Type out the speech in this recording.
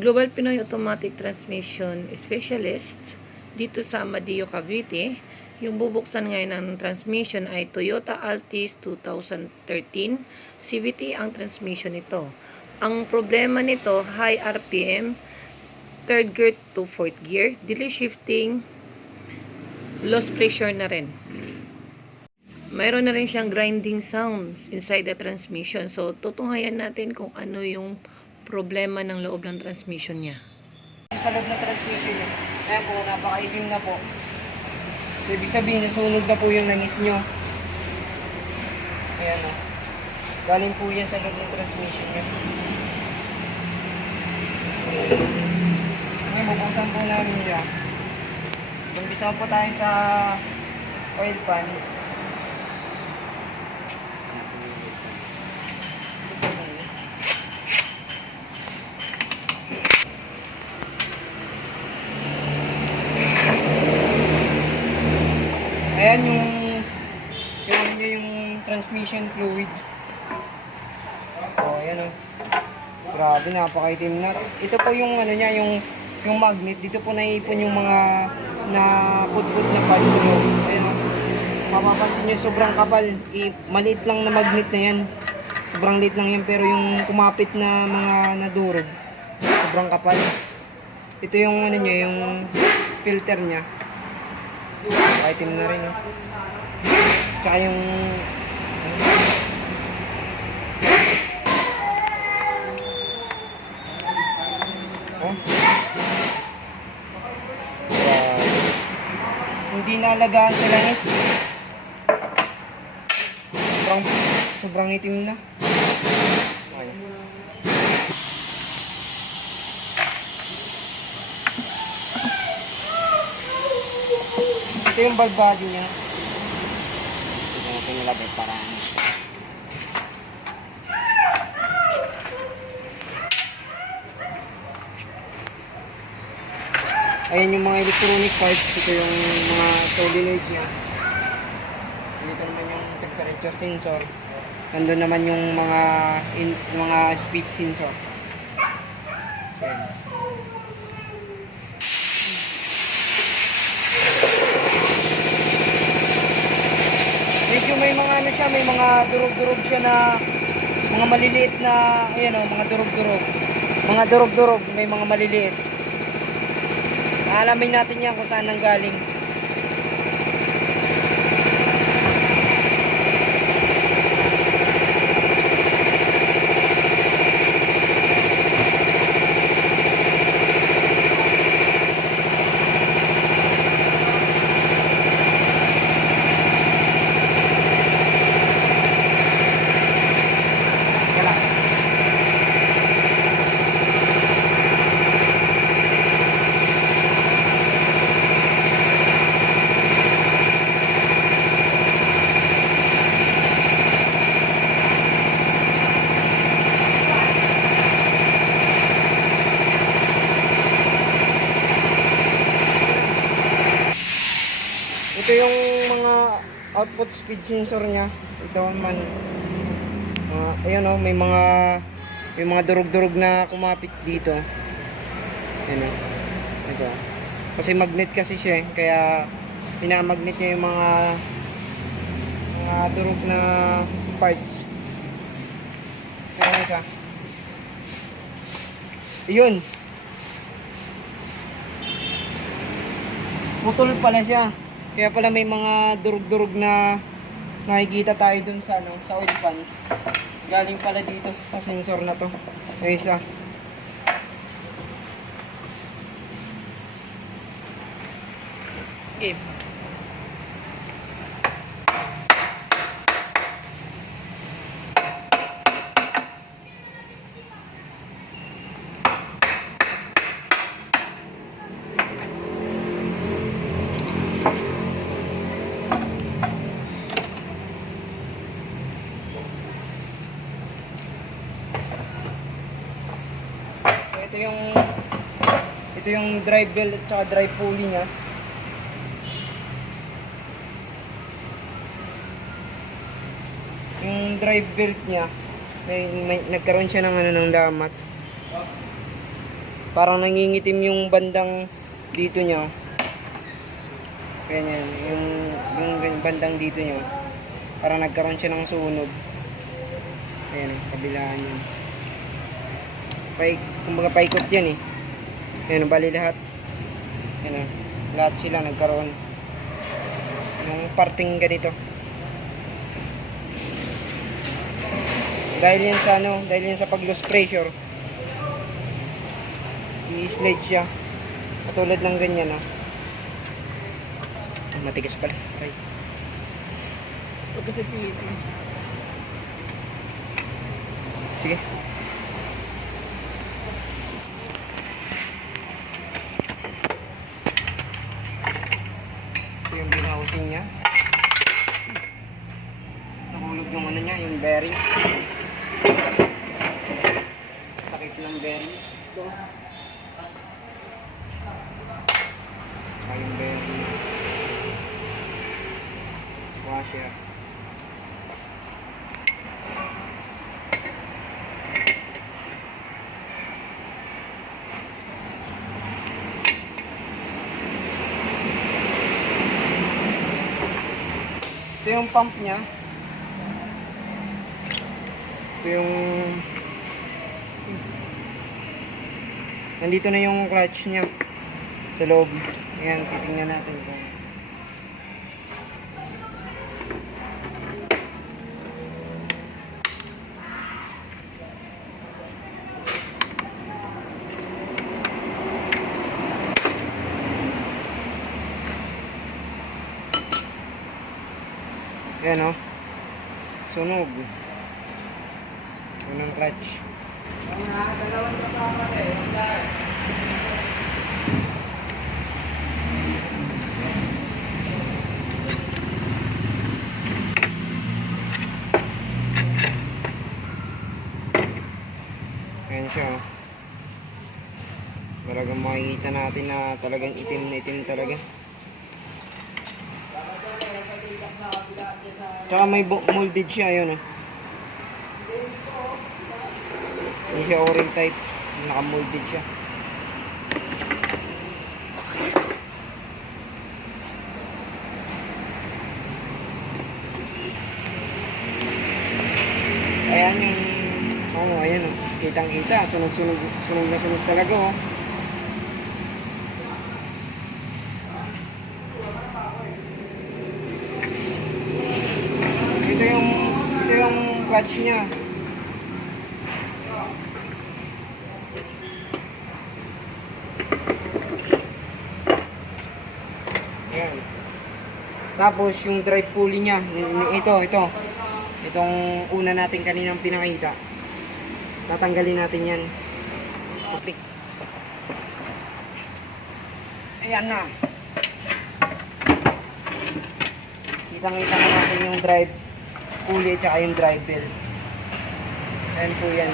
Global Pinoy Automatic Transmission Specialist dito sa Amadeo, Cavite. Yung bubuksan ngayon ng transmission ay Toyota Altis 2013 CVT ang transmission nito. Ang problema nito, high RPM, third gear to fourth gear, delay shifting, loss pressure na rin. Mayroon na rin siyang grinding sounds inside the transmission. So, tutunghayan natin kung ano yung problema ng loob ng transmission niya. Sa loob ng transmission niya, ayan po, napaka-itim na po. So, ibig sabihin, nasunog na po yung langis nyo. Ayan o. Galing po yan sa loob ng transmission niya. Ngayon, bubuksan po namin siya. Umpisa po tayo sa oil pan. Ayan yung transmission fluid. Oh, ayan oh. Grabe, napakaitim na. Ito po yung ano niya, yung magnet. Dito po naiipon yung mga put-put na parts nyo. Ayan oh. Mapapansin nyo, sobrang kapal. Maliit lang na magnet na yan. Sobrang liit lang yan, pero yung kumapit na mga nadurog, sobrang kapal. Ito yung ano niya, yung filter niya. Item na rin oh. Tsaka yung oh. Hindi nalagaan sa langis. Sobrang itim na. Ito yung valve body niya. Ito natin nilagay para ayan yung mga electronic parts. Ito yung mga solenoid niya. Dito naman yung temperature sensor. Nandun naman yung mga speed sensor. So, medyo may mga ano siya, may mga durog-durog siya na mga maliliit na, ayan o, mga durog-durog. Mga durog-durog, may mga maliliit. Alamin natin yan kung saan nanggaling. Ito yung mga output speed sensor niya. Ito man. Ayan o, may mga durug-durug na kumapit dito. Ayan o. Ito. Kasi magnet kasi siya eh. Kaya pinamagnet niya yung mga durug na parts. Ayan siya. Ayun. Putol pala siya. Kaya pala may mga durug-durug na nakikita tayo dun sa oil pan. Galing pala dito sa sensor na to. Ay isa. Okay. Ito yung drive belt at saka drive pulley niya. Yung drive belt niya, may nagkaroon siya ng ng damat. parang nangingitim yung bandang dito niya. Ganyan, yung bandang dito niya. Parang nagkaroon siya ng sunog. Ayan, kabilaan yun. Kumbaga paikot yan eh. Ayan, bali lahat. Ayan, lahat sila nagkaroon ng parting ganito. Dahil yan sa pag-lose pressure. I-slide siya. Katulad ng ganyan, no? Matigas pala. Right. Sige. Ito yung binahusing niya. Nahulog yung ano niya, yung bearing. Sakit ng bearing. Ito. Yung bearing. Washer. Ito yung pump niya. Ito yung nandito na yung clutch niya sa loob. Ayan, titingnan natin kung ayan, oh. Sunog. Unang clutch. Ayan siya, oh. Talagang makikita natin na talagang itim na itim talaga. Tsaka may molded siya, ayun, oh. Hindi siya o-ring type. Naka-molded siya. Ayan yung ayan, oh. Kitang-kita, sunog na sunog talaga, oh. Ito yung clutch niya. Ayan. Tapos yung drive pulley niya, ito. Itong una natin kaninang pinakita. Tatanggalin natin yan. Okay. Ayan na. Kitang-kita na natin yung drive pulley at yung drive belt. Ayan po yan.